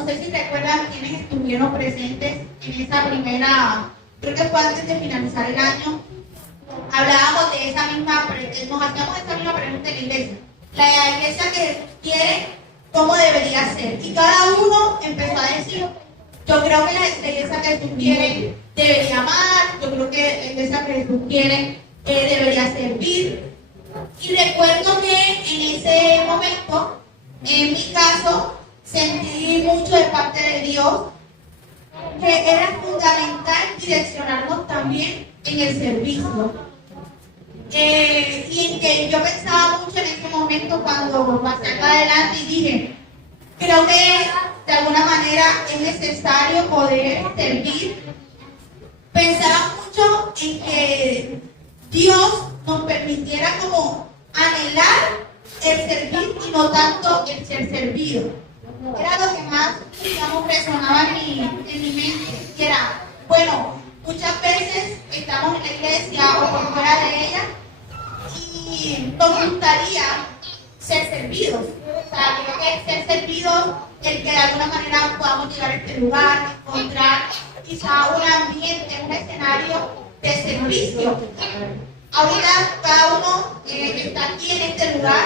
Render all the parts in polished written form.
no sé si recuerdan quienes estuvieron presentes en esa primera, creo que fue antes de finalizar el año, hablábamos de esa misma, nos hacíamos esa misma pregunta en la iglesia. La iglesia que Jesús quiere, ¿cómo debería ser? Y cada uno empezó a decir, yo creo que la iglesia que Jesús quiere debería amar, yo creo que la iglesia que Jesús quiere debería servir. Y recuerdo que en ese momento, en mi caso, sentí mucho de parte de Dios que era fundamental direccionarnos también en el servicio. Y en que yo pensaba mucho en ese momento cuando pasé acá adelante y dije, creo que de alguna manera es necesario poder servir. Pensaba mucho en que Dios nos permitiera como anhelar el servir y no tanto el ser servido. Era lo que más, digamos, resonaba en mi mente. Y era, bueno, muchas veces estamos en la iglesia o por fuera de ella y nos gustaría ser servidos. O sea, creo que ser servidos, el que de alguna manera podamos llegar a este lugar, encontrar quizá un ambiente, un escenario de servicio. Ahorita cada uno está aquí en este lugar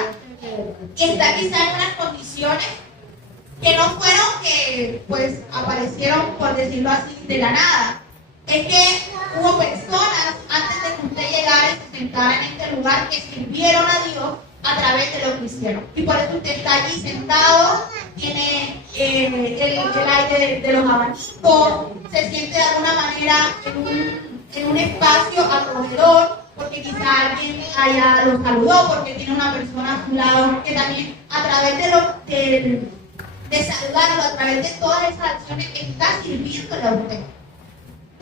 y está quizá en unas condiciones que no fueron que pues aparecieron, por decirlo así, de la nada. Es que hubo personas antes de que usted llegara y se sentara en este lugar que sirvieron a Dios a través de lo que hicieron. Y por eso usted está allí sentado, tiene el aire de los abanicos, se siente de alguna manera en un espacio acogedor, porque quizá alguien allá lo saludó, porque tiene una persona a su lado que también a través de saludarlo, a través de todas esas acciones está sirviéndole a usted.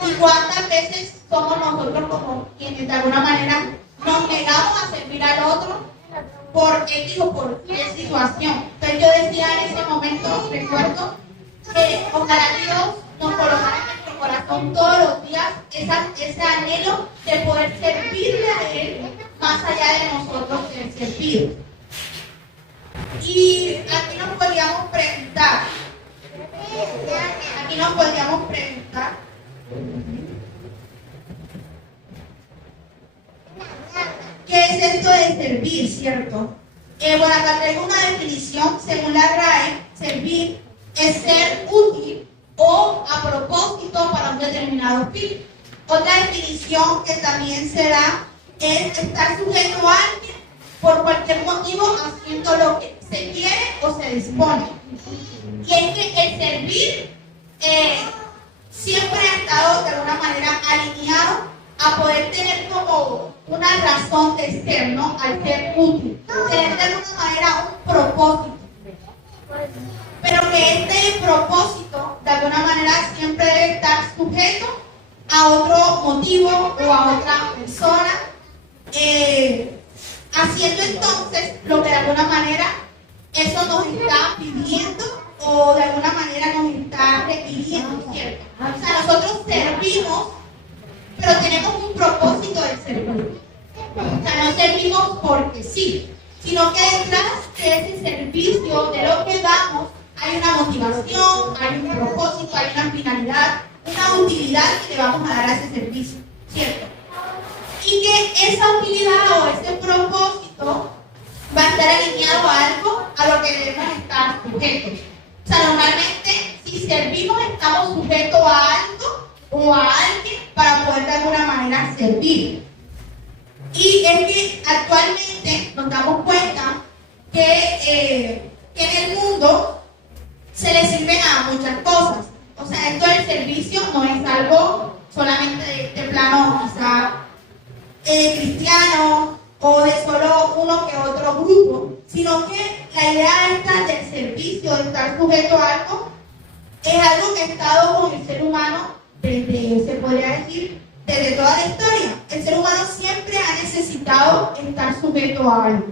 ¿Y cuántas veces somos nosotros como quienes de alguna manera nos negamos a servir al otro por X o por qué situación? Entonces yo decía en ese momento, recuerdo, que ojalá Dios nos colocara en nuestro corazón todos los días ese anhelo de poder servirle a Él más allá de nosotros ser servidos. Y aquí nos podríamos preguntar, ¿qué es esto de servir, cierto? Bueno, acá traigo una definición, según la RAE, servir es ser útil o a propósito para un determinado fin. Otra definición que también se da es estar sujeto a alguien por cualquier motivo haciendo lo que se quiere o se dispone. Y es que el servir siempre ha estado de alguna manera alineado a poder tener como una razón de ser, ¿no? Al ser útil, tener de alguna manera un propósito. Pero que este propósito de alguna manera siempre debe estar sujeto a otro motivo o a otra persona, haciendo entonces lo que de alguna manera eso nos está pidiendo o de alguna manera nos está requiriendo, ¿cierto? O sea, nosotros servimos, pero tenemos un propósito de servir. O sea, no servimos porque sí, sino que detrás de ese servicio, de lo que damos, hay una motivación, hay un propósito, hay una finalidad, una utilidad que le vamos a dar a ese servicio, ¿cierto? Y que esa utilidad o ese propósito va a estar alineado a algo a lo que debemos estar sujetos. O sea, normalmente, si servimos, estamos sujetos a algo o a alguien para poder de alguna manera servir. Y es que actualmente nos damos cuenta que en el mundo se le sirven a muchas cosas. O sea, esto del servicio no es algo solamente de plano quizá cristiano o de solo uno que otro grupo, sino que la idea esta del servicio, de estar sujeto a algo, es algo que ha estado con el ser humano desde, se podría decir, desde toda la historia. El ser humano siempre ha necesitado estar sujeto a algo.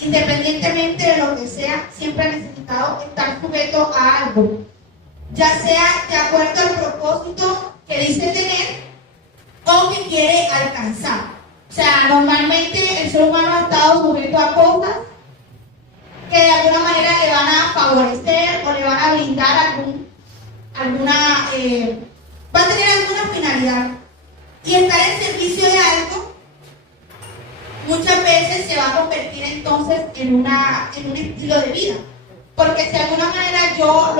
Independientemente de lo que sea, siempre ha necesitado estar sujeto a algo, ya sea de acuerdo al propósito que dice tener o que quiere alcanzar. O sea, normalmente el ser humano ha estado sujeto a cosas que de alguna manera le van a favorecer o le van a brindar va a tener alguna finalidad. Y estar en servicio de algo muchas veces se va a convertir entonces en un estilo de vida. Porque si de alguna manera yo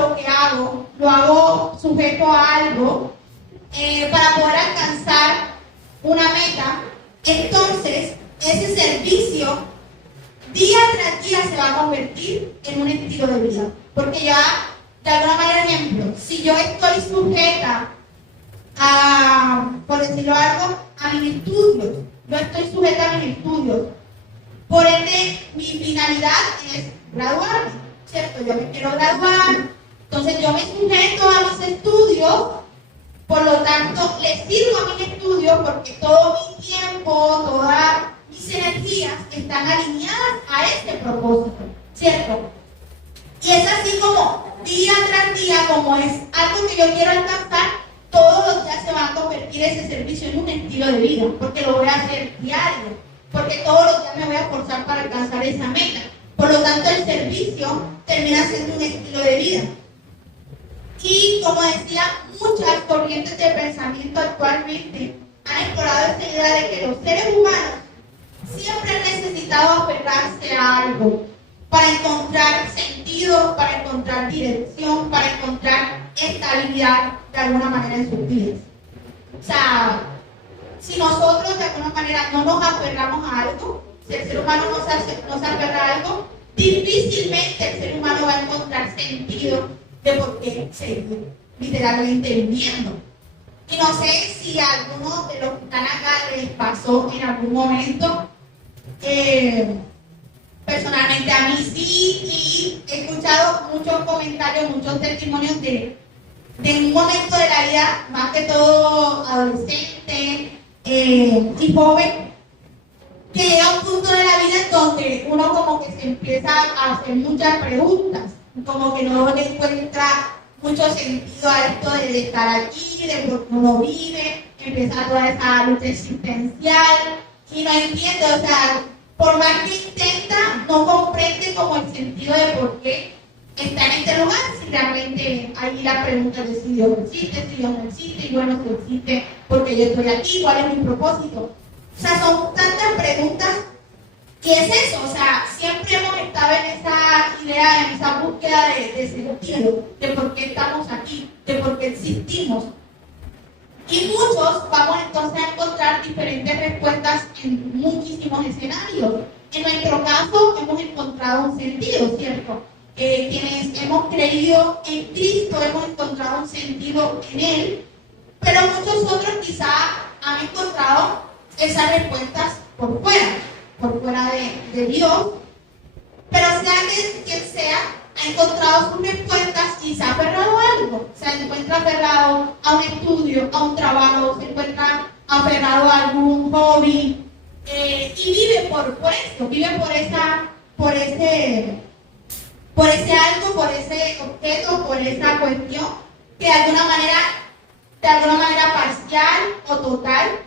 lo hago sujeto a algo para poder alcanzar una meta, entonces ese servicio día tras día se va a convertir en un estilo de vida. Porque ya, de alguna manera, ejemplo, si yo estoy sujeta a, por decirlo algo, a mis estudios, yo estoy sujeta a mis estudios, por ende, mi finalidad es graduarme, ¿cierto? Yo me quiero graduar, entonces yo me sujeto a los estudios, por lo tanto, le sirvo a mis estudios porque todo mi tiempo, todas mis energías están alineadas a ese propósito, ¿cierto? Y es así como día tras día, como es algo que yo quiero alcanzar, todos los días se va a convertir ese servicio en un estilo de vida, porque lo voy a hacer diario, porque todos los días me voy a esforzar para alcanzar esa meta. Por lo tanto, el servicio termina siendo un estilo de vida. Y como decía, muchas corrientes de pensamiento actualmente han explorado esta idea de que los seres humanos siempre han necesitado aferrarse a algo para encontrar sentido, para encontrar dirección, para encontrar estabilidad de alguna manera en sus vidas. O sea, si nosotros de alguna manera no nos aferramos a algo, si el ser humano no se aferra a algo, difícilmente el ser humano va a encontrar sentido de por qué seguir literalmente viviendo. Y no sé si a alguno de los que están acá les pasó en algún momento. Personalmente a mí sí, y he escuchado muchos comentarios, muchos testimonios de un momento de la vida, más que todo adolescente y joven, que llega a un punto de la vida en donde uno como que se empieza a hacer muchas preguntas, como que no le encuentra mucho sentido a esto de estar aquí, de por qué uno vive, empieza toda esa lucha existencial y no entiende, o sea, por más que intenta, no comprende como el sentido de por qué está en este lugar, si realmente ahí la pregunta de si Dios existe, si Dios no existe, y bueno, si existe, porque yo estoy aquí, cuál es mi propósito. O sea, son tantas preguntas. ¿Y es eso? O sea, siempre hemos estado en esa idea, en esa búsqueda de sentido, de por qué estamos aquí, de por qué existimos. Y muchos vamos entonces a encontrar diferentes respuestas en muchísimos escenarios. En nuestro caso hemos encontrado un sentido, ¿cierto? Quienes hemos creído en Cristo hemos encontrado un sentido en Él, pero muchos otros quizá han encontrado esas respuestas por fuera de Dios, pero sea quien sea, ha encontrado sus respuestas y se ha aferrado a algo. Se encuentra aferrado a un estudio, a un trabajo, se encuentra aferrado a algún hobby y vive por eso, vive por ese algo, por ese objeto, por esa cuestión que de alguna manera parcial o total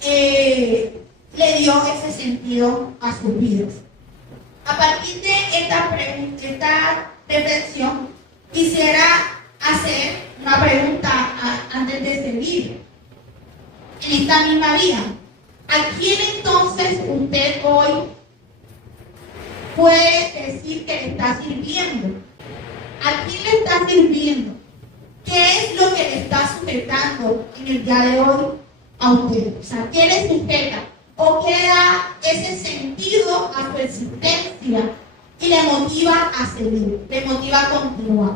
le dio ese sentido a sus vidas. A partir de esta reflexión, quisiera hacer una pregunta antes de seguir. En esta misma vida, ¿a quién entonces usted hoy puede decir que le está sirviendo? ¿A quién le está sirviendo? ¿Qué es lo que le está sujetando en el día de hoy a usted? O sea, ¿qué le sujeta? ¿O qué da ese sentido a su existencia y le motiva a seguir, le motiva a continuar?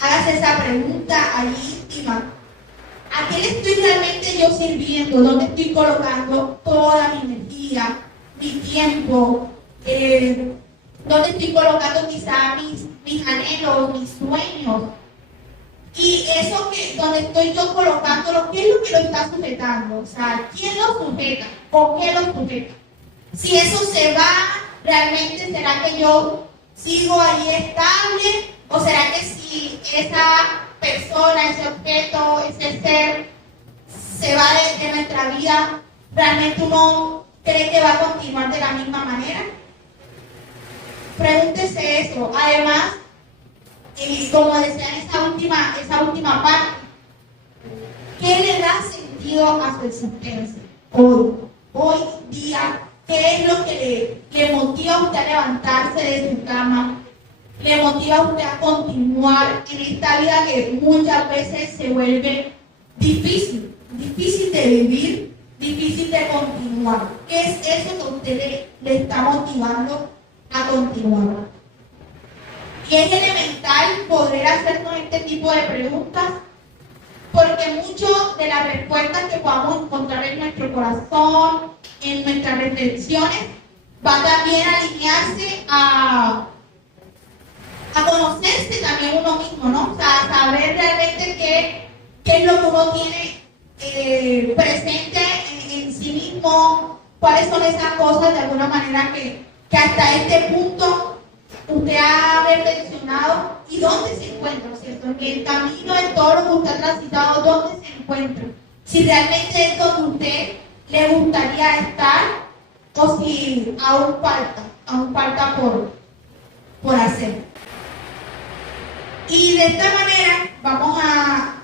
Hágase esa pregunta ahí íntima. ¿A qué le estoy realmente yo sirviendo? ¿Dónde estoy colocando toda mi energía, mi tiempo? ¿Dónde estoy colocando quizá mis anhelos, mis sueños? Y eso donde estoy yo colocándolo, ¿qué es lo que lo está sujetando? O sea, ¿quién lo sujeta? ¿O qué lo sujeta? Si eso se va, ¿realmente será que yo sigo ahí estable? ¿O será que si esa persona, ese objeto, ese ser se va de nuestra vida, realmente uno cree que va a continuar de la misma manera? Pregúntese eso. Además, y como decía en esa esa última parte. ¿Qué le da sentido a su existencia? Hoy día, ¿qué es lo que le motiva a usted a levantarse de su cama? Le motiva a usted a continuar en esta vida que muchas veces se vuelve difícil de vivir, difícil de continuar. ¿Qué es eso que usted le está motivando a continuar? Y es elemental poder hacernos este tipo de preguntas, porque muchas de las respuestas que podamos encontrar en nuestro corazón, en nuestras reflexiones, va también a alinearse a conocerse también uno mismo, ¿no? O sea, saber realmente qué es lo que uno tiene presente en sí mismo, cuáles son esas cosas de alguna manera que hasta este punto usted ha reflexionado y dónde se encuentra, ¿cierto? En el camino, en todo lo que usted ha transitado, dónde se encuentra. Si realmente es donde usted le gustaría estar o si aún falta por hacer. Y de esta manera vamos a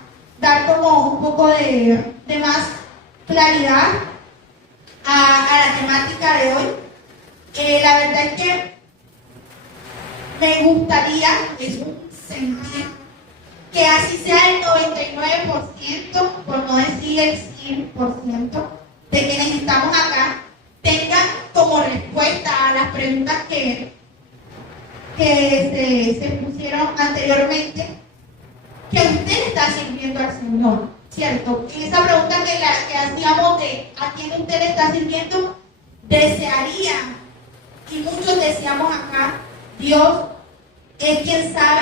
dar como un poco de más claridad a la temática de hoy. La verdad es que me gustaría, es un sentir, que así sea el 99%, por no decir el 100%, de quienes estamos acá, tengan como respuesta a las preguntas que se pusieron anteriormente, que usted está sirviendo al Señor, ¿cierto? En esa pregunta que hacíamos de a quién usted le está sirviendo, desearía, y muchos deseamos acá, Dios es quien sabe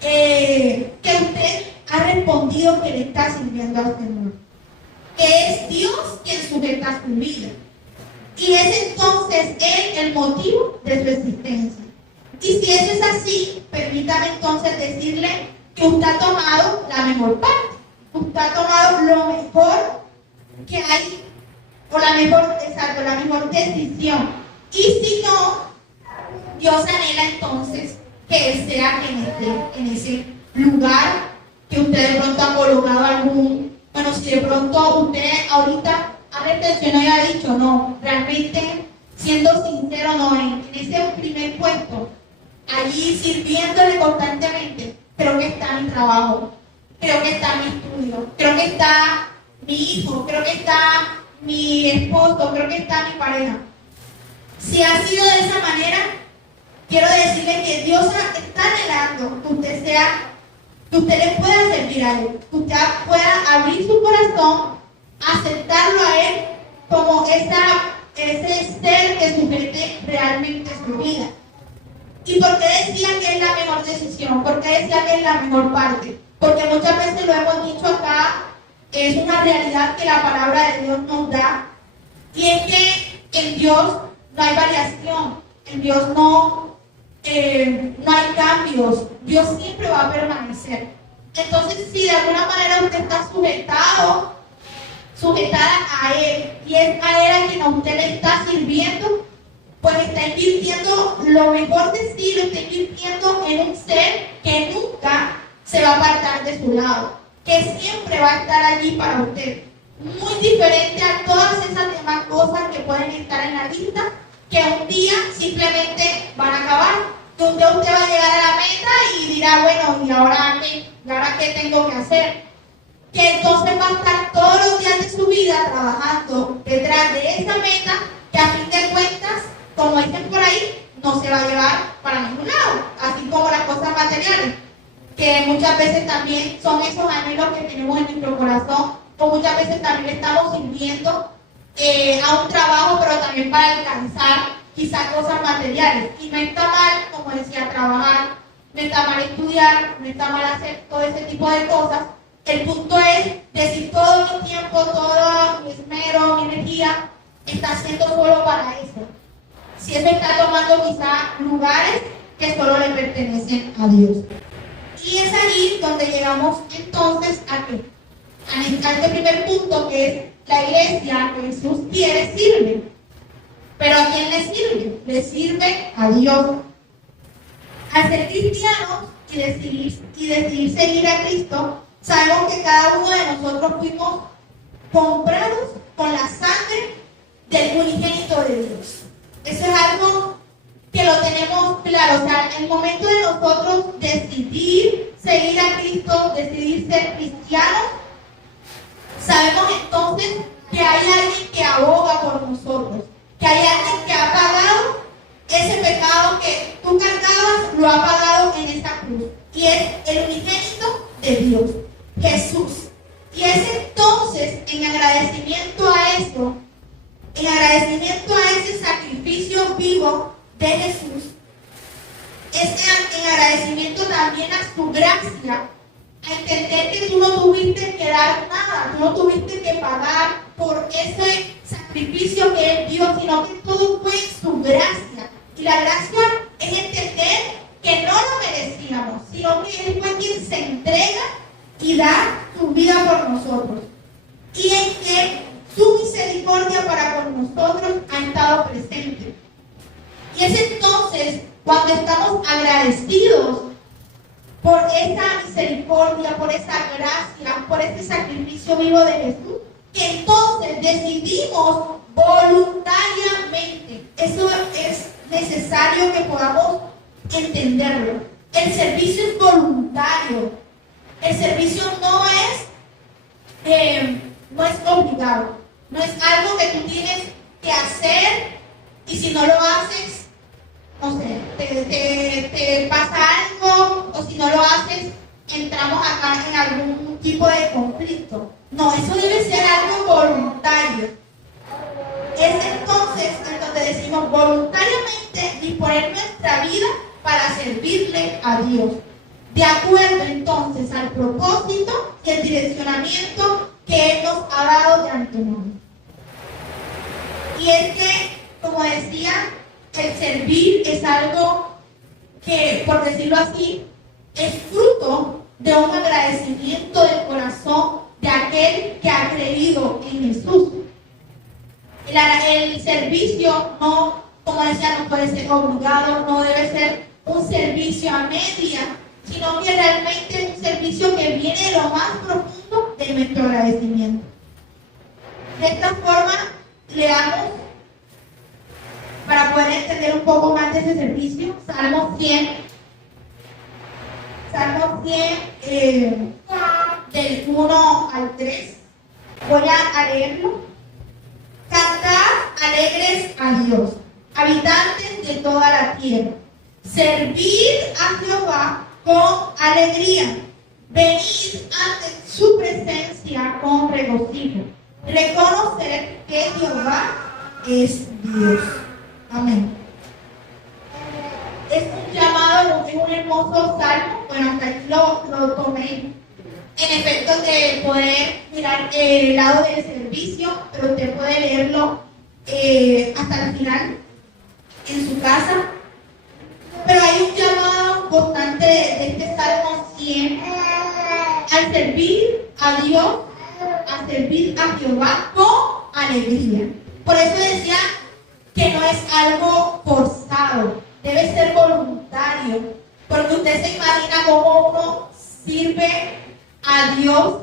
que usted ha respondido que le está sirviendo al Señor, que es Dios quien sujeta su vida, y es entonces Él el motivo de su existencia. Y si eso es así, permítame entonces decirle que usted ha tomado la mejor parte, usted ha tomado lo mejor que hay, o la mejor decisión. Y si no, Dios anhela entonces que Él sea quien esté en ese lugar, que usted de pronto ha colocado si de pronto usted ahorita ha reflexionado y ha dicho, no, realmente, siendo sincero, no, en ese primer puesto, allí sirviéndole constantemente, creo que está mi trabajo, creo que está mi estudio, creo que está mi hijo, creo que está mi esposo, creo que está mi pareja. Si ha sido de esa manera, quiero decirle que Dios está anhelando que usted le pueda servir a Él, que usted pueda abrir su corazón, aceptarlo a Él como ese ser que sujete realmente su vida. ¿Y por qué decía que es la mejor decisión? ¿Por qué decía que es la mejor parte? Porque muchas veces lo hemos dicho acá, es una realidad que la palabra de Dios nos da, y es que en Dios no hay variación, en Dios no hay cambios, Dios siempre va a permanecer. Entonces, si de alguna manera usted está sujetada a Él, y es a Él a quien a usted le está sirviendo, pues está invirtiendo lo mejor de sí, lo está invirtiendo en un ser que nunca se va a apartar de su lado, que siempre va a estar allí para usted. Muy diferente a todas esas demás cosas que pueden estar en la lista, que un día simplemente van a acabar. Que un día usted va a llegar a la meta y dirá, bueno, ¿y ahora qué? ¿Y ahora qué tengo que hacer? Que entonces va a estar todos los días de su vida trabajando detrás de esa meta, que a fin de cuentas, como dicen por ahí, no se va a llevar para ningún lado, así como las cosas materiales, que muchas veces también son esos anhelos que tenemos en nuestro corazón, o muchas veces también le estamos sirviendo a un trabajo, pero también para alcanzar quizás cosas materiales. Y no está mal, como decía, trabajar, no está mal estudiar, no está mal hacer todo ese tipo de cosas. El punto es decir todo mi tiempo, todo mi esmero, mi energía, está siendo solo para eso. Si eso está tomando quizá lugares que solo le pertenecen a Dios. Y es allí donde llegamos entonces a este primer punto, que es la iglesia que Jesús quiere sirve. ¿Pero a quién le sirve? Le sirve a Dios. Al ser cristianos y decidir seguir a Cristo, sabemos que cada uno de nosotros fuimos comprados con la sangre del unigénito de Dios. Eso es algo que lo tenemos claro. O sea, en el momento de nosotros decidir seguir a Cristo, decidir ser cristianos, sabemos entonces que hay alguien que aboga por nosotros, que hay alguien que ha pagado ese pecado que tú cargabas, lo ha pagado en esa cruz. Y es el unigénito de Dios, Jesús. Y es entonces, en agradecimiento a eso, en agradecimiento a ese sacrificio vivo de Jesús, es en agradecimiento también a su gracia, a entender que tú no tuviste que dar nada, tú no tuviste que pagar por ese sacrificio que Él dio, sino que todo fue en su gracia. Y la gracia es entender que no lo merecíamos, sino que Él fue quien se entrega y da su vida por nosotros. Y en que su misericordia para con nosotros ha estado presente. Y es entonces cuando estamos agradecidos por esa misericordia, por esa gracia, por ese sacrificio vivo de Jesús, que entonces decidimos voluntariamente. Eso es necesario que podamos entenderlo. El servicio es voluntario. El servicio no es obligado. No es algo que tú tienes que hacer y si no lo haces, no sé, te pasa algo, o si no lo haces, entramos acá en algún tipo de conflicto. No, eso debe ser algo voluntario. Es entonces en donde decimos voluntariamente disponer nuestra vida para servirle a Dios, de acuerdo entonces al propósito y el direccionamiento que Él nos ha dado de antemano. Y es que, como decía, el servir es algo que, por decirlo así, es fruto de un agradecimiento del corazón de aquel que ha creído en Jesús. El servicio no, como decía, no puede ser obligado, no debe ser un servicio a media, sino que realmente es un servicio que viene de lo más profundo de nuestro agradecimiento. De esta forma, leamos, para poder entender un poco más de ese servicio, Salmo 100, del 1 al 3. Voy a leerlo. Cantad alegres a Dios, habitantes de toda la tierra. Servid a Jehová con alegría. Venid ante su presencia con regocijo. Reconocer que Jehová es Dios. Amén. Es un llamado, es un hermoso salmo. Bueno, hasta aquí lo tomé en efecto de poder mirar el lado del servicio, pero usted puede leerlo hasta el final en su casa. Pero hay un llamado constante de este Salmo 100 al servir a Dios, a servir a Jehová con alegría. Por eso decía que no es algo forzado, debe ser voluntario, porque usted se imagina cómo uno sirve a Dios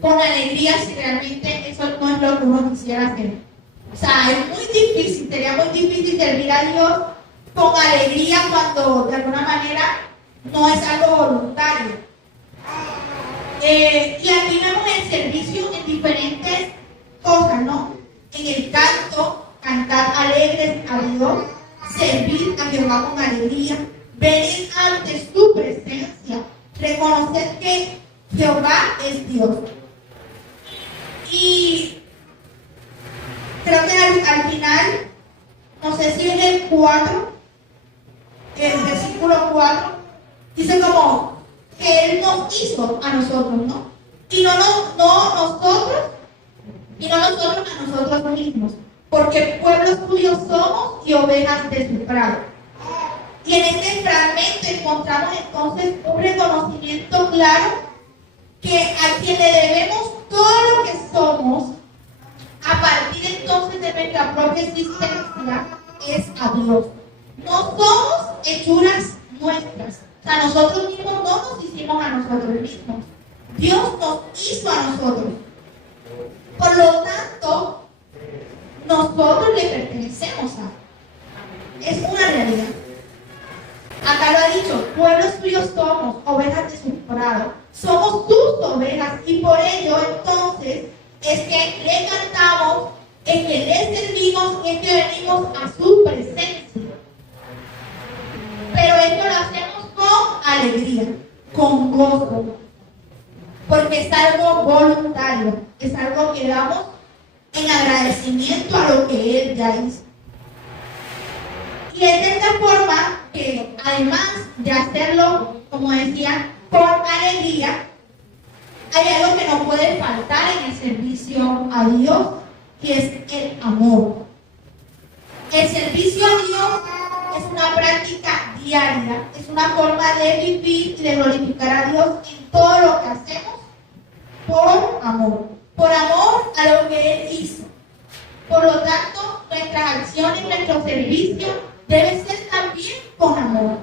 con alegría si realmente eso no es lo que uno quisiera hacer. O sea, es muy difícil, sería muy difícil servir a Dios con alegría cuando de alguna manera no es algo voluntario. Y aquí vemos el servicio en diferentes cosas, ¿no? En el canto, cantar alegres a Dios, servir a Jehová con alegría, venir ante su presencia, reconocer que Jehová es Dios. Y creo que al final, no sé si en el 4, el versículo 4, dice como que Él nos hizo a nosotros, ¿no? Y no nosotros a nosotros mismos, porque pueblo suyo somos y ovejas de su prado. Y en este fragmento encontramos entonces un reconocimiento claro que a quien le debemos todo lo que somos, a partir entonces de nuestra propia existencia, es a Dios. No somos hechuras nuestras, O sea, nosotros mismos no nos hicimos a nosotros mismos. Dios nos hizo a nosotros. Por lo tanto, nosotros le pertenecemos a Él. Es una realidad. Acá lo ha dicho, pueblo suyo somos, ovejas de su prado. Somos sus ovejas y por ello entonces es que le cantamos, es que le servimos, es que venimos a su presencia. Pero esto lo hacemos con alegría, con gozo, porque es algo voluntario, es algo que damos en agradecimiento a lo que Él ya hizo. Y es de esta forma que, además de hacerlo, como decía, con alegría, hay algo que no puede faltar en el servicio a Dios, y es el amor. El servicio a Dios es una práctica diaria, es una forma de vivir y de glorificar a Dios en todo lo que hacemos por amor a lo que Él hizo. Por lo tanto, nuestras acciones, nuestro servicio debe ser también con amor.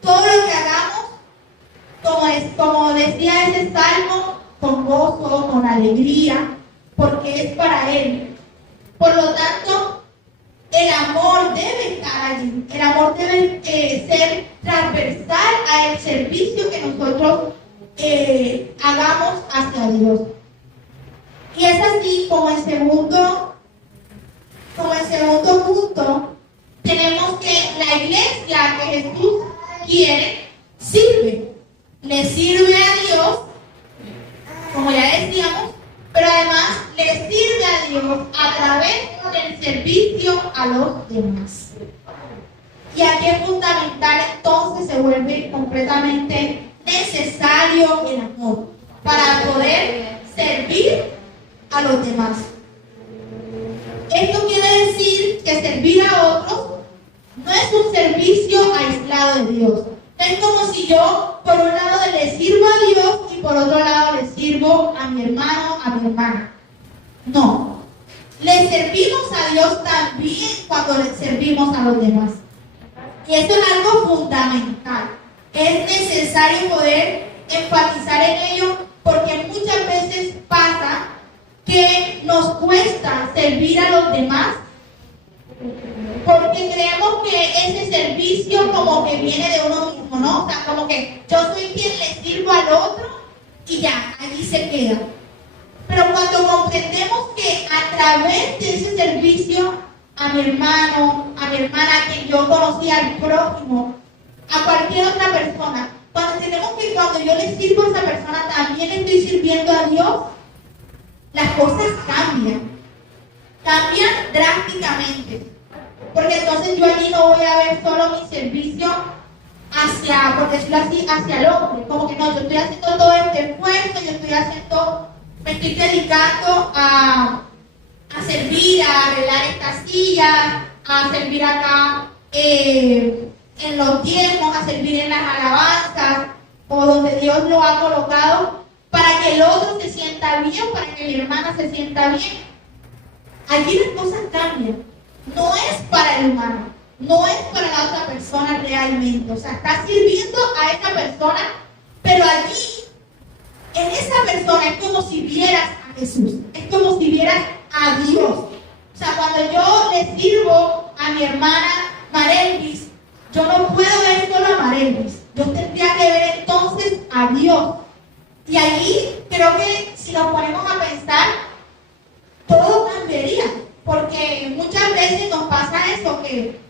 Todo lo que hagamos, como decía ese salmo, con gozo, con alegría, porque es para Él. Por lo tanto, el amor debe estar allí. El amor debe ser transversal al servicio que nosotros hagamos hacia Dios. Y es así como el segundo punto, tenemos que la iglesia que Jesús quiere sirve. Le sirve a Dios, como ya decíamos, pero además le sirve a Dios a través del servicio a los demás. Y aquí es fundamental, entonces se vuelve completamente necesario el amor para poder servir a los demás. Esto quiere decir que servir a otros no es un servicio aislado de Dios. No es como si yo por un lado le sirvo a Dios y por otro lado le sirvo a mi hermano, a mi hermana. No. Le servimos a Dios también cuando le servimos a los demás. Y esto es algo fundamental. Es necesario poder enfatizar en ello porque muchas veces pasa que nos cuesta servir a los demás porque creemos que ese servicio como que viene de uno mismo, ¿no? O sea, como que yo soy quien le sirvo al otro y ya, allí se queda. Pero cuando comprendemos que a través de ese servicio a mi hermano, a mi hermana, que yo conocí al prójimo, a cualquier otra persona, cuando entendemos que cuando yo le sirvo a esa persona también estoy sirviendo a Dios, las cosas cambian drásticamente. Porque entonces yo allí no voy a ver solo mi servicio hacia, por decirlo así, hacia el hombre. Como que no, yo estoy haciendo todo este esfuerzo, me estoy dedicando a servir, a arreglar esta silla, a servir acá en los diezmos, a servir en las alabanzas, o donde Dios lo ha colocado, para que el otro se sienta bien, para que mi hermana se sienta bien. Aquí las cosas cambian. No es para el humano, no es para la otra persona realmente. O sea, está sirviendo a esa persona, pero allí, en esa persona, es como si vieras a Jesús, es como si vieras a Dios. O sea, cuando yo le sirvo a mi hermana Marelvis, yo no puedo ver solo a Marelvis, yo tendría que ver entonces a Dios. Y allí creo que si nos ponemos a pensar, todo cambiaría. Porque muchas veces nos pasa eso, que,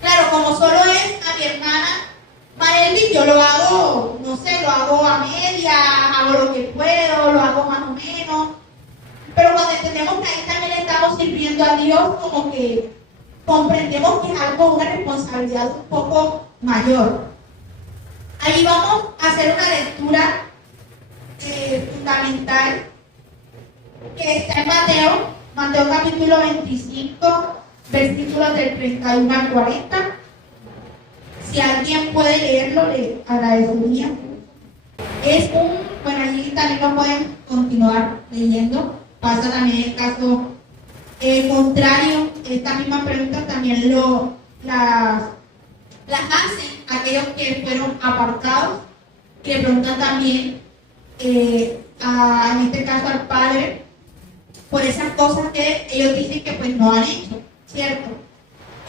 claro, como solo es a mi hermana Marelvis, yo lo hago, no sé, lo hago a media, hago lo que puedo, lo hago más o menos. Pero cuando entendemos que ahí también estamos sirviendo a Dios, como que comprendemos que es algo, una responsabilidad un poco mayor. Ahí vamos a hacer una lectura fundamental que está en Mateo capítulo 25, versículos del 31 al 40. Si alguien puede leerlo, le agradecería. Bueno, allí también lo pueden continuar leyendo. Pasa también el caso contrario, esta misma pregunta también las las hacen aquellos que fueron apartados, que le preguntan también, en este caso al Padre, por esas cosas que ellos dicen que pues no han hecho, ¿cierto?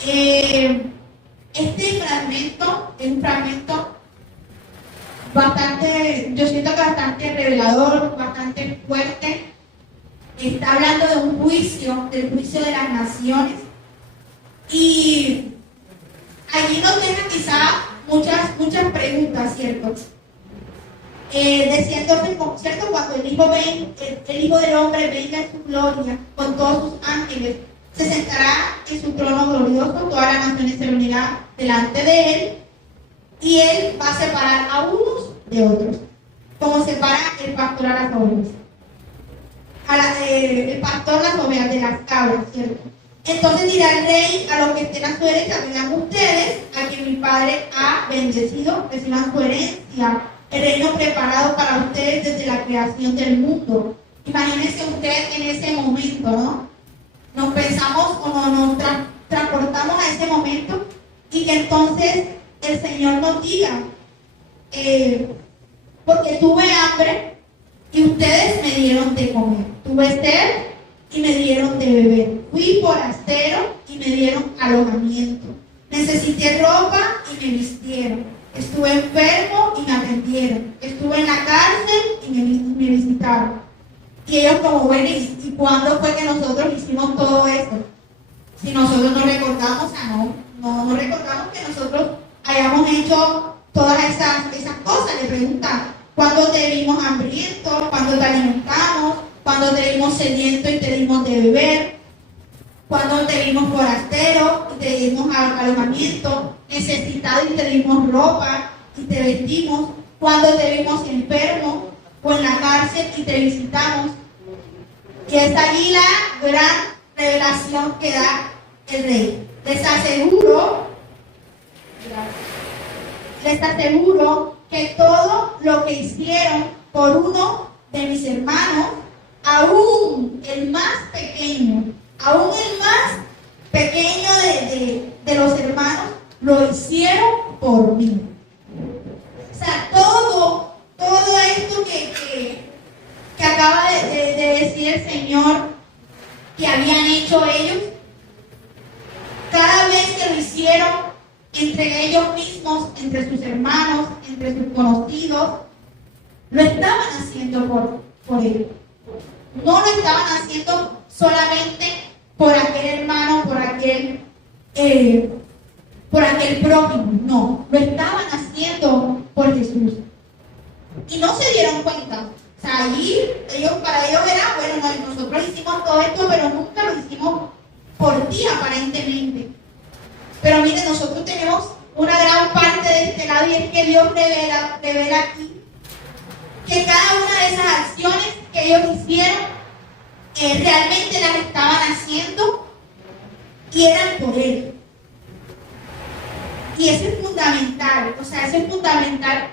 Este fragmento es un fragmento bastante, yo siento que bastante revelador, bastante fuerte. Está hablando de un juicio, del juicio de las naciones. Y allí nos deja quizá muchas preguntas, ¿cierto? Diciendo, ¿cierto? Cuando el Hijo del Hombre venga en su gloria con todos sus ángeles, se sentará en su trono glorioso, todas las naciones se reunirán delante de él, y él va a separar a unos de otros, como separa el pastor a las ovejas. El pastor las ovejas de las cabras, ¿cierto? Entonces dirá el rey a los que estén a su derecha: vengan ustedes, a quien mi Padre ha bendecido, reciban su herencia, el reino preparado para ustedes desde la creación del mundo. Imagínense ustedes en ese momento, ¿no? Nos pensamos o nos transportamos a ese momento, y que entonces el Señor nos diga, porque tuve hambre y ustedes me dieron de comer, tuve sed y me dieron de beber, fui forastero y me dieron alojamiento, necesité ropa y me vistieron, estuve enfermo y me atendieron, estuve en la cárcel y me visitaron. Y ellos como, bueno, ¿y cuándo fue que nosotros hicimos todo eso? Si nosotros no recordamos, no recordamos que nosotros hayamos hecho todas esas cosas. Le preguntan, ¿cuándo te vimos hambriento? ¿Cuándo te alimentamos? ¿Cuándo te vimos sediento y te dimos de beber? ¿Cuándo te vimos forastero y te dimos alojamiento? ¿Necesitado y te dimos ropa y te vestimos? ¿Cuándo te vimos enfermo o en la cárcel y te visitamos? Y es allí la gran revelación que da el rey. Les aseguro que todo lo que hicieron por uno de mis hermanos, aún el más pequeño de los hermanos, lo hicieron por mí. O sea, todo esto que acaba de decir el Señor que habían hecho ellos, cada vez que lo hicieron entre ellos mismos, entre sus hermanos, entre sus conocidos, lo estaban haciendo por él. No lo estaban haciendo solamente por aquel hermano, por aquel prójimo, no, lo estaban haciendo por Jesús. Y no se dieron cuenta. O sea, allí, para ellos era, bueno, no, nosotros hicimos todo esto, pero nunca lo hicimos por ti, aparentemente. Pero miren, nosotros tenemos una gran parte de este lado, y es que Dios revela aquí que cada una de esas acciones que ellos hicieron realmente las estaban haciendo y eran por Él. Y eso es fundamental, o sea, eso es fundamental.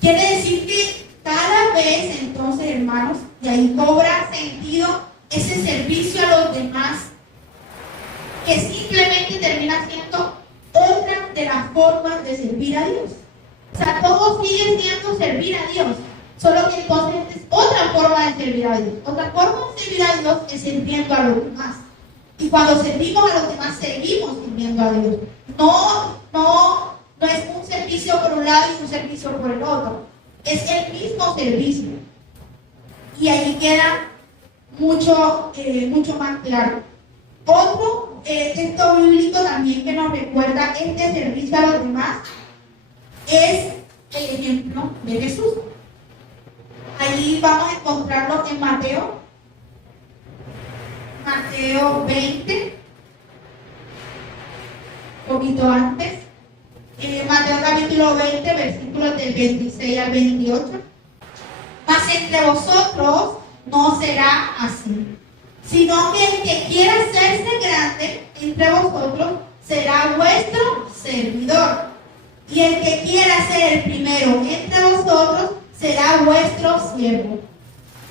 Quiere decir que cada vez, entonces, hermanos, y ahí cobra sentido ese servicio a los demás, que simplemente termina siendo otra de las formas de servir a Dios. O sea, todo sigue siendo servir a Dios, solo que entonces es otra forma de servir a Dios. Otra forma de servir a Dios es sirviendo a los demás. Y cuando servimos a los demás, seguimos sirviendo a Dios. No es un servicio por un lado y un servicio por el otro. Es el mismo servicio. Y ahí queda mucho más claro. Otro texto bíblico también que nos recuerda este servicio a los demás es el ejemplo de Jesús. Allí vamos a encontrarlo en Mateo 20, poquito antes. Mateo capítulo 20, versículos del 26 al 28. Mas entre vosotros no será así, sino que el que quiera hacerse grande entre vosotros será vuestro servidor, y el que quiera ser el primero entre vosotros será vuestro siervo.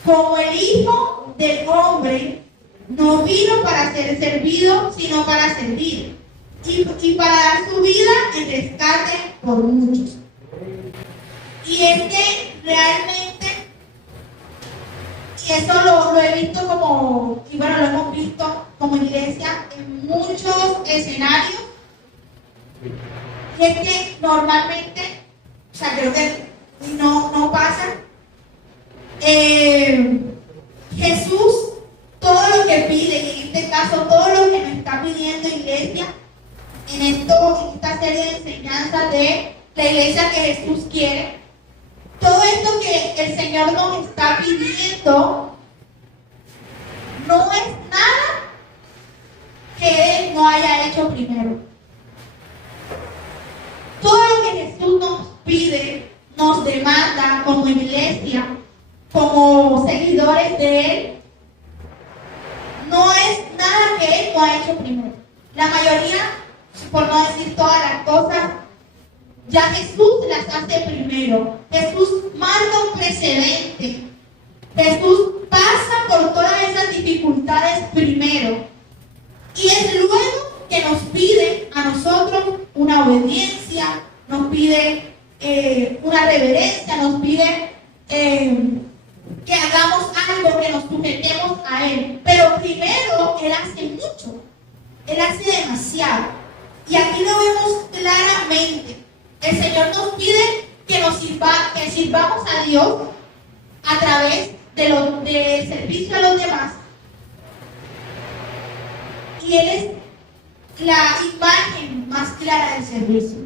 Como el Hijo del Hombre no vino para ser servido, sino para servir, y para dar su vida en rescate por muchos. Y es que realmente, y eso lo he visto como, y bueno, lo hemos visto como iglesia en muchos escenarios, y es que normalmente, o sea, creo que no pasa, Jesús, todo lo que pide, y en este caso todo lo que nos está pidiendo iglesia, en esta serie de enseñanzas de la iglesia que Jesús quiere, todo esto que el Señor nos está pidiendo no es nada que Él no haya hecho primero. Todo lo que Jesús nos pide, nos demanda como iglesia, como seguidores de Él, no es nada que Él no ha hecho primero. La mayoría, por no decir todas las cosas, ya Jesús las hace primero. Jesús marca un precedente. Jesús pasa por todas esas dificultades primero. Y es luego que nos pide a nosotros una obediencia, nos pide una reverencia, nos pide que hagamos algo, que nos sujetemos a Él. Pero primero Él hace mucho, Él hace demasiado. Y aquí lo vemos claramente. El Señor nos pide que sirvamos a Dios a través del servicio a los demás. Y Él es la imagen más clara del servicio.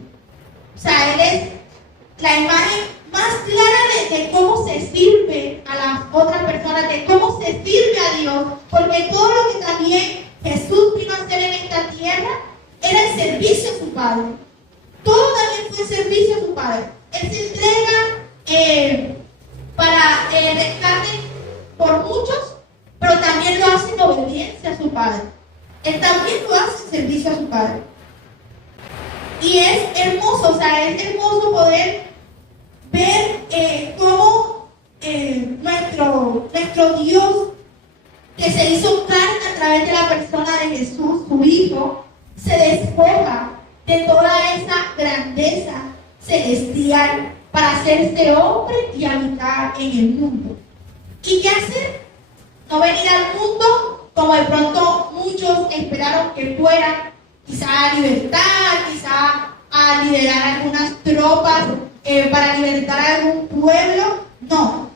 O sea, Él es la imagen más clara de cómo se sirve a las otras personas, de cómo se sirve a Dios. Porque todo lo que también Jesús vino a hacer en esta tierra era el servicio a su Padre. Todo también fue servicio a su Padre. Él se entrega para rescate por muchos, pero también lo hace en obediencia a su Padre. Él también lo hace en servicio a su Padre. Y es hermoso, o sea, es hermoso poder ver cómo nuestro Dios, que se hizo carne a través de la persona de Jesús, su Hijo, se despoja de toda esa grandeza celestial para hacerse hombre y habitar en el mundo. ¿Y qué hacer? No venir al mundo como de pronto muchos esperaron que fuera, quizá a libertar, quizá a liderar algunas tropas, para libertar a algún pueblo. No,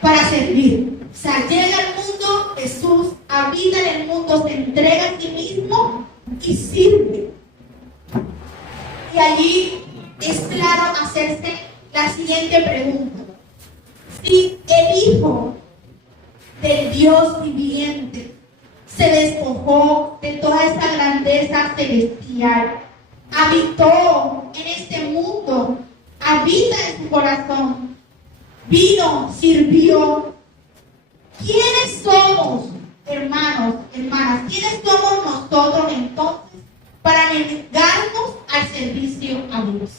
para servir. O sea, llega al mundo, Jesús habita en el mundo, se entrega a sí mismo y sirve. Y allí es claro hacerse la siguiente pregunta. Si el Hijo del Dios viviente se despojó de toda esa grandeza celestial, habitó en este mundo, habita en su corazón, vino, sirvió, ¿quiénes somos, hermanos, hermanas? ¿Quiénes somos nosotros entonces para negarnos al servicio a Dios?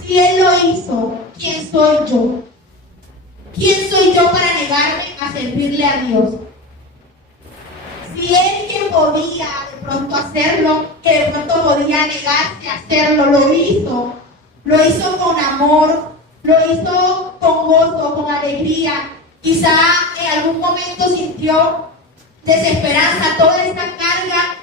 Si Él lo hizo, ¿quién soy yo? ¿Quién soy yo para negarme a servirle a Dios? Si Él, que podía de pronto hacerlo, que de pronto podía negarse a hacerlo, lo hizo con amor, lo hizo con gozo, con alegría. Quizá en algún momento sintió desesperanza, toda esa carga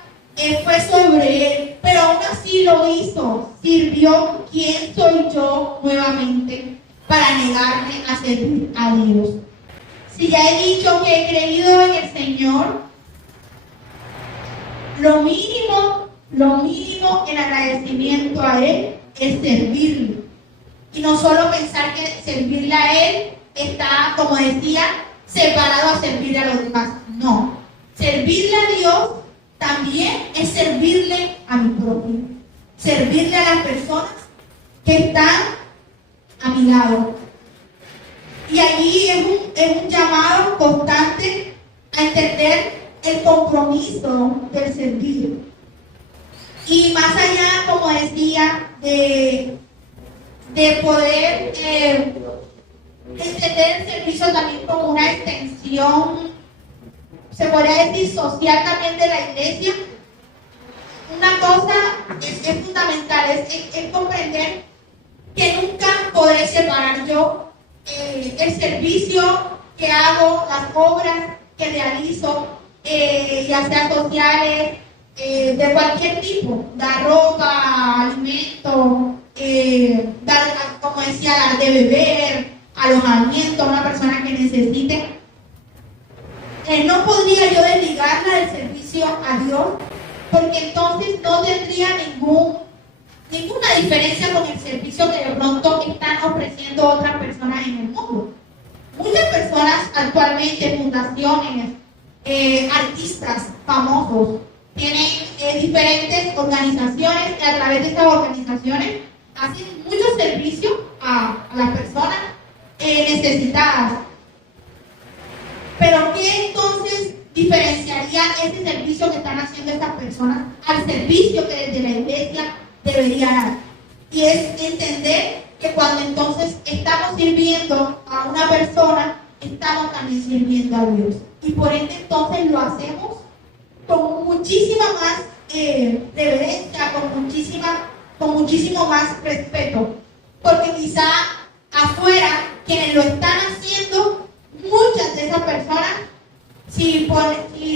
fue sobre Él, pero aún así lo hizo, sirvió. ¿Quién soy yo nuevamente para negarme a servir a Dios? Si ya he dicho que he creído en el Señor, lo mínimo en agradecimiento a Él es servirle. Y no solo pensar que servirle a Él está, como decía, separado a servirle a los demás. No. Servirle a Dios también es servirle a mi propio. Servirle a las personas que están a mi lado. Y allí es un llamado constante a entender el compromiso del servir. Y más allá, como decía, de poder entender el servicio también como una extensión, se podría decir, social también de la iglesia. una cosa es fundamental, es comprender que nunca podré separar yo el servicio que hago, las obras que realizo, ya sea sociales, de cualquier tipo, dar ropa, alimento, dar, como decía, dar de beber, alojamiento a una persona que necesite. No podría yo desligarla del servicio a Dios, porque entonces no tendría ninguna diferencia con el servicio que de pronto están ofreciendo otras personas en el mundo. Muchas personas actualmente, fundaciones, artistas famosos, tienen diferentes organizaciones y a través de estas organizaciones hacen mucho servicio a las personas necesitadas. Pero ¿qué entonces diferenciaría ese servicio que están haciendo estas personas al servicio que desde la iglesia debería dar? Y es entender que cuando entonces estamos sirviendo a una persona, estamos también sirviendo a Dios. Y por ende entonces lo hacemos con muchísima más reverencia, con muchísimo más respeto. Porque quizá afuera, quienes lo están haciendo, muchas de esas personas, si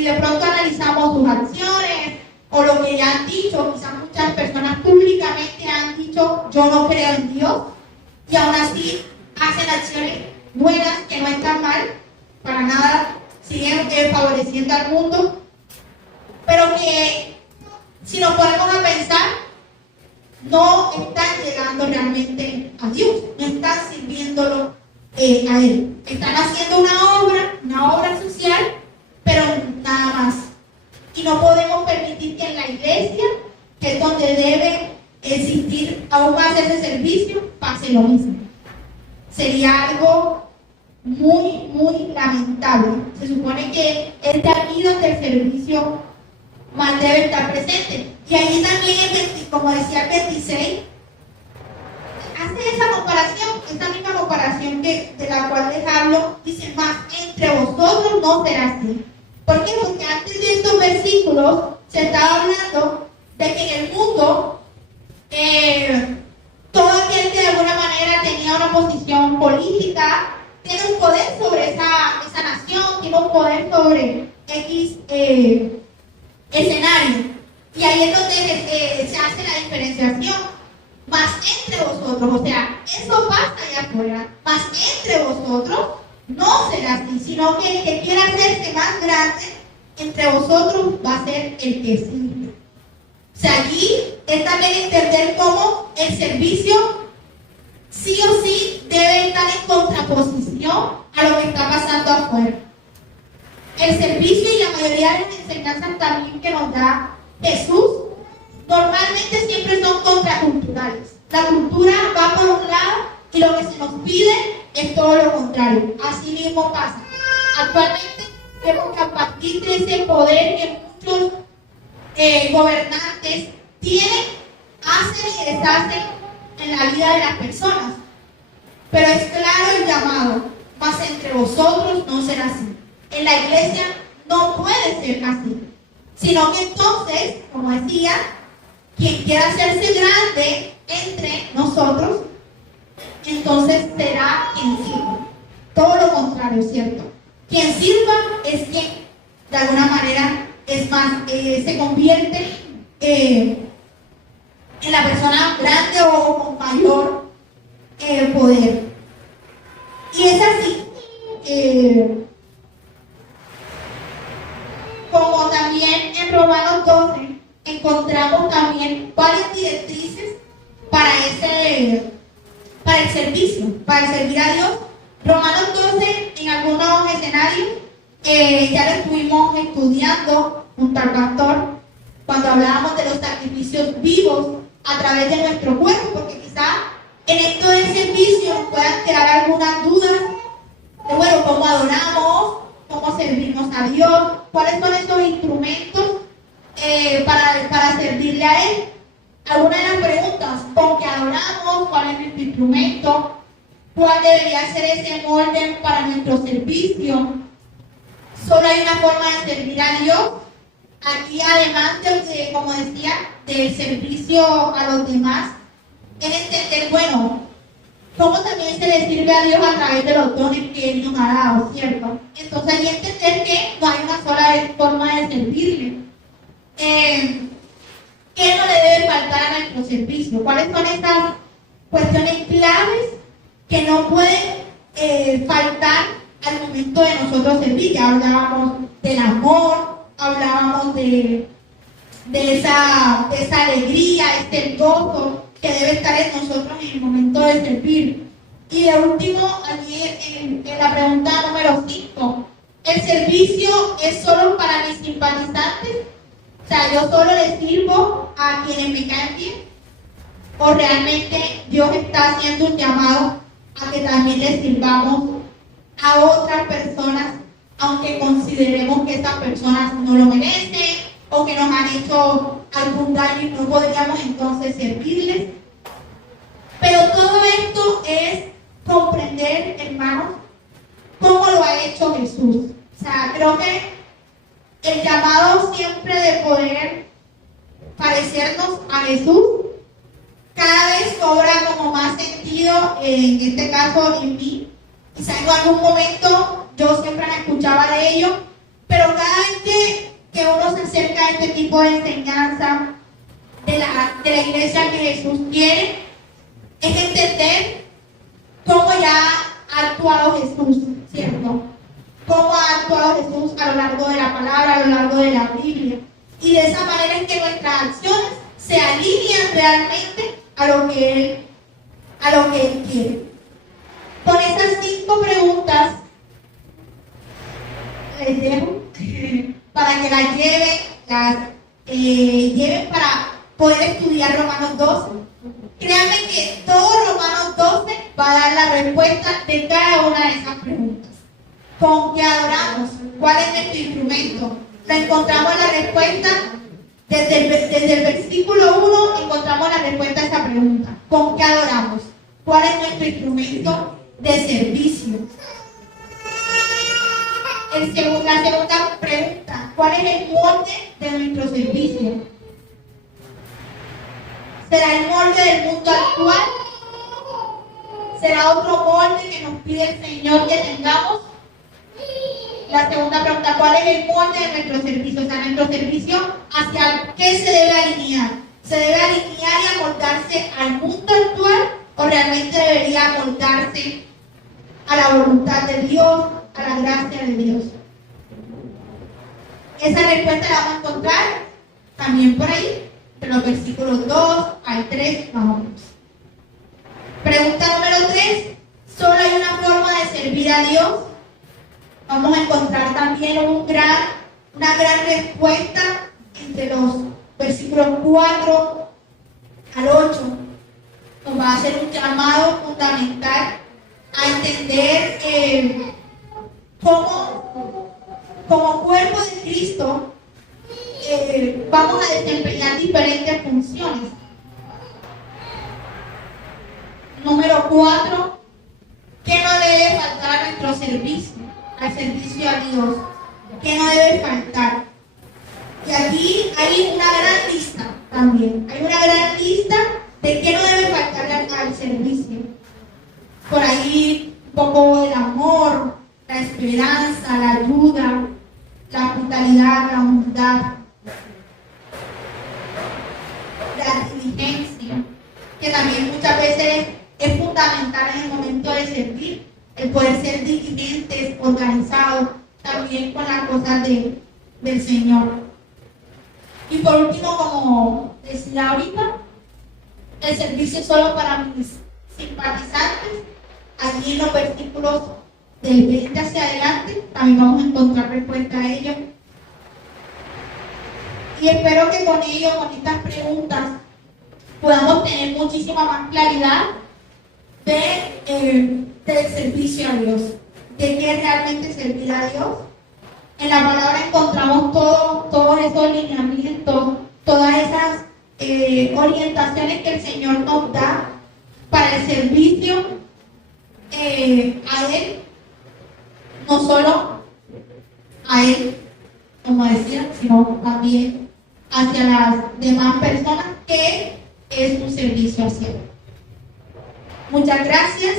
de pronto analizamos sus acciones o lo que ya han dicho, quizás muchas personas públicamente han dicho: yo no creo en Dios, y aún así hacen acciones buenas que no están mal, para nada, siguen favoreciendo al mundo, pero que si nos ponemos a pensar, no están llegando realmente a Dios, no están sirviéndolo a Él. Están haciendo una obra social, pero nada más. Y no podemos permitir que en la iglesia, que es donde debe existir aún más ese servicio, pase lo mismo. Sería algo muy, muy lamentable. Se supone que es de aquí donde el servicio más debe estar presente. Y allí también, como decía el 26, hace esa comparación, esta misma comparación de la cual les hablo, dice: más entre vosotros no será así. ¿Por qué? Porque antes de estos versículos se estaba hablando de que en el mundo todo aquel que de alguna manera tenía una posición política tiene un poder sobre esa nación, tiene un poder sobre X escenario. Y ahí es donde se hace la diferenciación. Mas entre vosotros, o sea, eso pasa allá afuera, mas entre vosotros no será así, sino que el que quiera hacerse más grande entre vosotros va a ser el que sirve. O sea, allí es también entender cómo el servicio sí o sí debe estar en contraposición a lo que está pasando afuera. El servicio y la mayoría de las enseñanzas también que nos da Jesús normalmente siempre son contraculturales. La cultura va por un lado y lo que se nos pide es todo lo contrario. Así mismo pasa. Actualmente vemos que a partir de ese poder que muchos gobernantes tienen, hacen y deshacen en la vida de las personas. Pero es claro el llamado: mas entre vosotros no será así. En la iglesia no puede ser así, sino que entonces, como decía, quien quiera hacerse grande entre nosotros, entonces será quien sirva. Todo lo contrario, ¿cierto? Quien sirva es quien, de alguna manera, es más, se convierte en la persona grande o con mayor poder. Y es así. Como también en Romanos 12 encontramos también varias directrices para el servicio, para servir a Dios. Romanos 12, en algunos escenarios, ya lo estuvimos estudiando junto al pastor cuando hablábamos de los sacrificios vivos a través de nuestro cuerpo, porque quizá en esto del servicio nos puedan quedar algunas dudas de, bueno, cómo adoramos, cómo servimos a Dios, cuáles son esos instrumentos para servirle a Él. Algunas de las preguntas: ¿con qué adoramos? ¿Cuál es nuestro instrumento? ¿Cuál debería ser ese molde para nuestro servicio? ¿Solo hay una forma de servir a Dios? Aquí, además de, como decía, del servicio a los demás, es entender, bueno, cómo también se le sirve a Dios a través de los dones que Él nos ha dado, ¿cierto? Entonces hay que entender que no hay una sola forma de servirle. ¿Qué no le debe faltar a nuestro servicio? ¿Cuáles son estas cuestiones claves que no pueden faltar al momento de nosotros servir? Ya hablábamos del amor, hablábamos de esa alegría, este gozo que debe estar en nosotros en el momento de servir. Y de último, aquí en la pregunta número 5, ¿el servicio es solo para mis simpatizantes? O sea, ¿yo solo le sirvo a quienes me caen bien? ¿O realmente Dios está haciendo un llamado a que también le sirvamos a otras personas, aunque consideremos que esas personas no lo merecen o que nos han hecho algún daño y no podríamos entonces servirles? Pero todo esto es comprender, hermanos, cómo lo ha hecho Jesús. O sea, creo que el llamado siempre de poder parecernos a Jesús cada vez cobra como más sentido, en este caso en mí. Quizá en algún momento yo siempre me escuchaba de ello, pero cada vez que uno se acerca a este tipo de enseñanza de la iglesia que Jesús quiere, es entender cómo ya ha actuado Jesús, ¿cierto? Cómo ha actuado Jesús a lo largo de la palabra, a lo largo de la Biblia. Y de esa manera es que nuestras acciones se alinean realmente a lo que Él quiere. Con esas 5 preguntas les dejo para que las lleven para poder estudiar Romanos 12. Créanme que todo Romanos 12 va a dar la respuesta de cada una de esas preguntas. ¿Con qué adoramos? ¿Cuál es nuestro instrumento? La encontramos la respuesta desde el versículo 1, encontramos la respuesta a esa pregunta. ¿Con qué adoramos? ¿Cuál es nuestro instrumento de servicio? La segunda pregunta, ¿cuál es el molde de nuestro servicio? ¿Será el molde del mundo actual? ¿Será otro molde que nos pide el Señor que tengamos? La segunda pregunta, ¿cuál es el molde de nuestro servicio? O sea, nuestro servicio, ¿hacia qué se debe alinear? ¿Se debe alinear y amoldarse al mundo actual o realmente debería amoldarse a la voluntad de Dios, a la gracia de Dios? Esa respuesta la vamos a encontrar también por ahí, de los versículos 2 al 3, más o menos. Pregunta número 3, ¿solo hay una forma de servir a Dios? Vamos a encontrar también una gran respuesta entre los versículos 4 al 8. Nos va a hacer un llamado fundamental a entender cómo, como cuerpo de Cristo, vamos a desempeñar diferentes funciones. Número 4, ¿qué no debe faltar a nuestro servicio? Al servicio a Dios, ¿qué no debe faltar? Y aquí hay una gran lista también. Hay una gran lista de qué no debe faltar al servicio. Por ahí un poco el amor, la esperanza, la ayuda, la hospitalidad, la humildad, la diligencia, que también muchas veces es fundamental en el momento de servir, el poder ser diligentes, organizados, también con las cosas del Señor. Y por último, como decía ahorita, el servicio es solo para mis simpatizantes. Aquí en los versículos del 20 hacia adelante también vamos a encontrar respuesta a ello. Y espero que con ello, con estas preguntas, podamos tener muchísima más claridad del servicio a Dios, de qué realmente servir a Dios. En la palabra encontramos todos esos lineamientos, todas esas orientaciones que el Señor nos da para el servicio a Él, no solo a Él, como decía, sino también hacia las demás personas, que es tu servicio hacia Él. Muchas gracias.